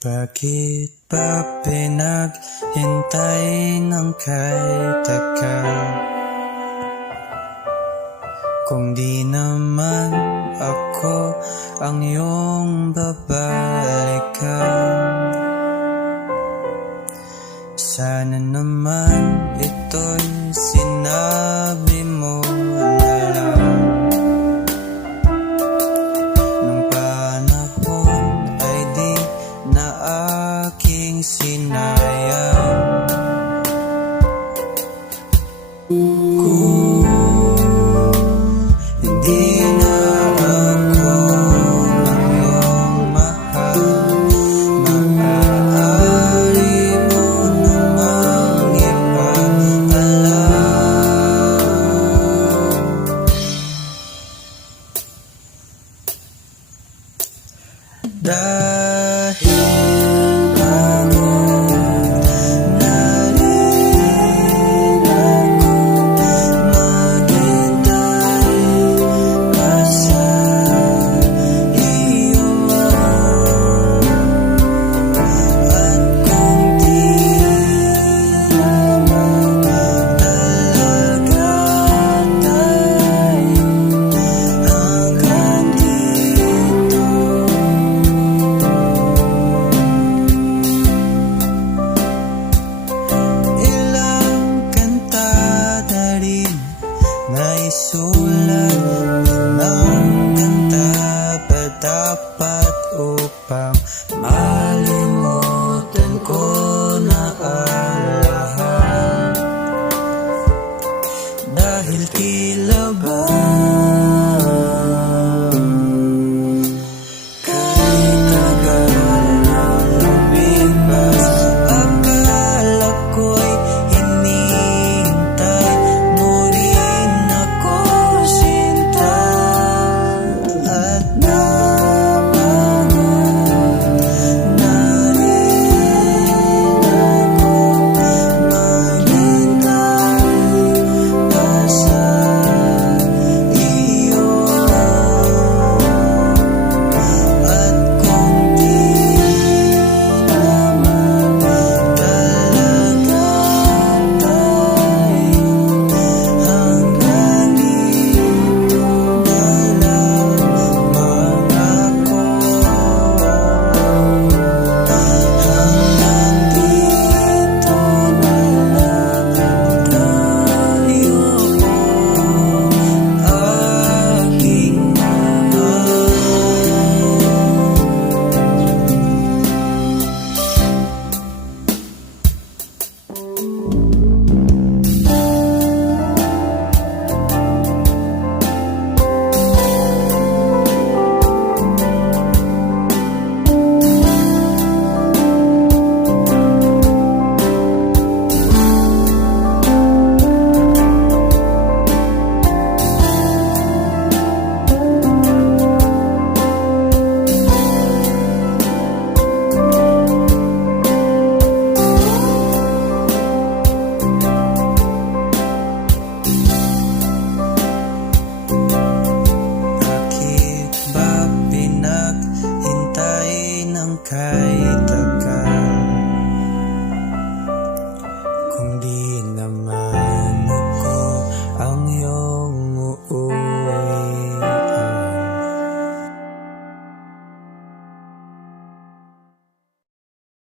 Bakit ba pinaghintay ng kay tagal? Kung di naman ako ang iyong babalikan, sana naman ito'y sinabi mo na lang nung panahon ay di na aking sinayang. Kung hindi na ako ang iyong mahal, maaari mo namang ipaalam. Dahil naisulat ng kanta ba dapat upang malimutan ko na ang lahat? Dahil tila ba kahit tagal na lumipas, akala ko'y hinihintay mo rin ako, sinta. At napagod na rin ako maghintay pa sa iyo. At kung di naman talaga tayo, hanggang dito na lamang ako. Hanggang dito na lang tayo, aking mahal. Bakit ba pinaghintay ng kahit